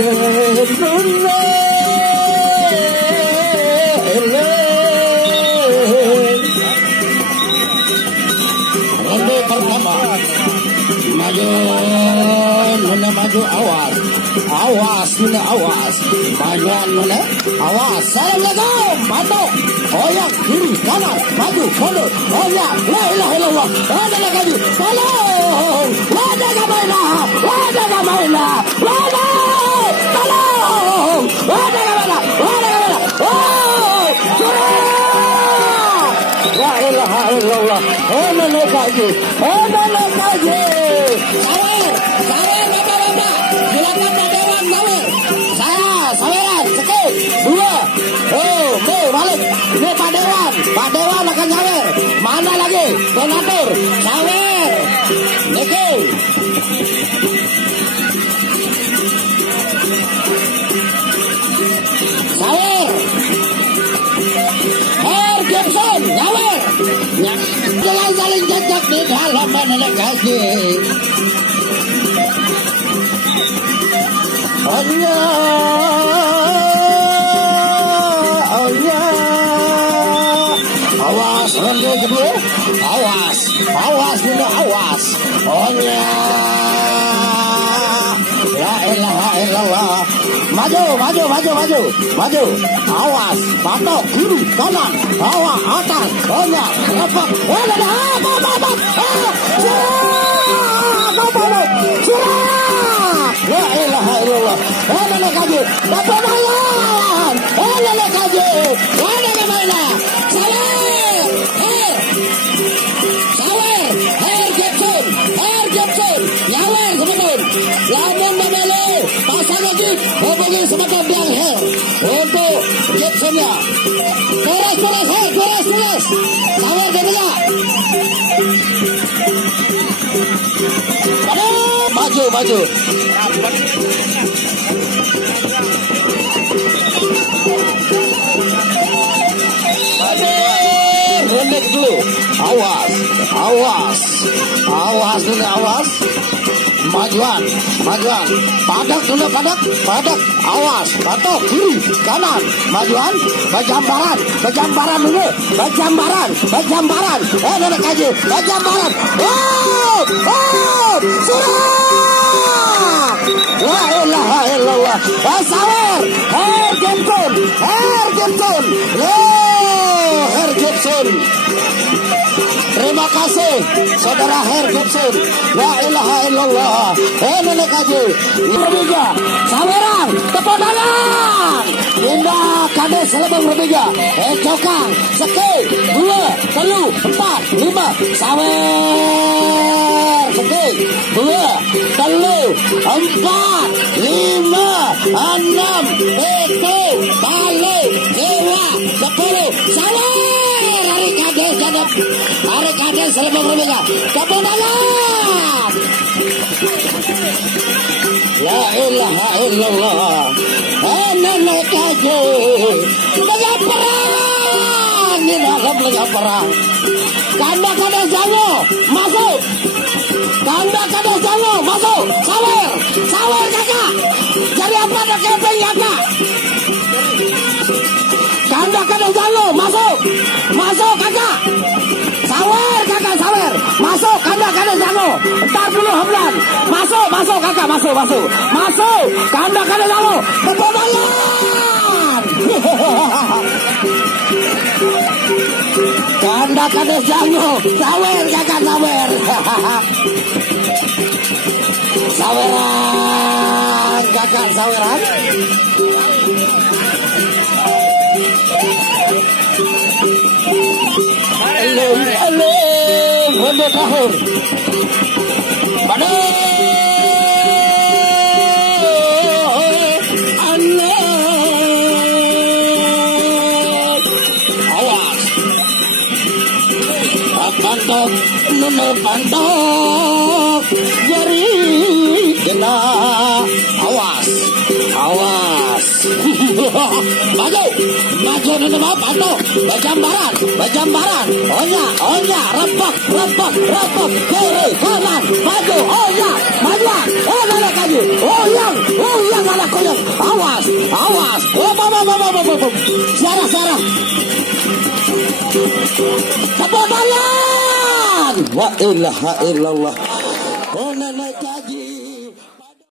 Ronde pertama. Maju, Nuna maju, awas. Awas, Nuna awas. Majuan Nuna, awas. Assalamualaikum, maju. Oyak, kiri, kanan, maju, mundur. Oyak, la ilaha illallah. Ada lagi. Tolong. Ada kamaila. Ada kamaila. Ada. Tolong. Ada kamaila. Ada kamaila. Oh, la ilaha illallah. Ada lagi. Ada lagi. Sawer, sawer bapak-bapak. Silakan Pak Dewan sawer. Saya saweran sekali, dua. Oh, balik. Ini Pak Dewan. Pak Dewan akan sawer. Mana lagi? Donatur. Sawer. Niki. Sawer. Her Gibson, sawer. Jangan saling jejak di dalam delegasi. Oh ya, oh ya. Awas, ronde kedua. Awas, awas dulu, awas. Oh ya. La ilaha illallah. Maju, maju, maju, maju, maju. Awas, patok kiri, kanan, bawah, atas. Oh ya, apa? Oh ada apa? La ilaha illallah. Ada lagi. Dapat malam. Ada lagi. Ada kemana? Sawer. Sawer. Her Gibson. Her Gibson. Nyawer kebetul. Lamun membeli. Pasang lagi. Hubungi semacam biang her. Untuk Gibsonnya. Tulis. Her. Tulis. Sawer kedua. Maju. Ronde dulu. Awas dulu, awas. Majuan. Padak dulu, padak. Awas, patok kiri, kanan. Majuan, bajambaran dulu. Bajambaran. Ada kaji, bajambaran. Oh, surah. La ilaha illallah. Sawer. Her Gibson. Her Gibson. Terima kasih saudara Her Gibson. La ilaha illallah. Nenek kaji. Bertiga. Saweran. Tepuk tangan. Indah kades selebang bertiga. Cokang. Sekali. 2, 3, 4, 5. Sawer. Sekali. 2, 3, 4, 5, 6, 7, balik. 2, 10. Sawer. Hari kades selebang bertiga. Tepuk tangan. La ilaha illallah. Nenek kaji. Banyak perang. Ini dalam banyak perang. Kanda jango masuk. Sawer kakak. Jadi apa ada keping kakak? Kanda jango masuk kakak. Sawer. Masuk kanda jango. Entar dulu Hamdan. Masuk kakak, masuk. Kanda jango. Tepuk tangan. Kanda jango. Sawer kakak, sawer. Saweran kakak, saweran. Alim, ronde terakhir. Awas. Pantok. Jari kena. Awas. Maju nama patuh. Berjambaran. Onya, repak. Kiri, kanan, maju, onya, majuan. Anak kaji. Oyang anak koyang. Awas. Sarah. Kepobayan. Wa ilaha illallah. Nenek kaji.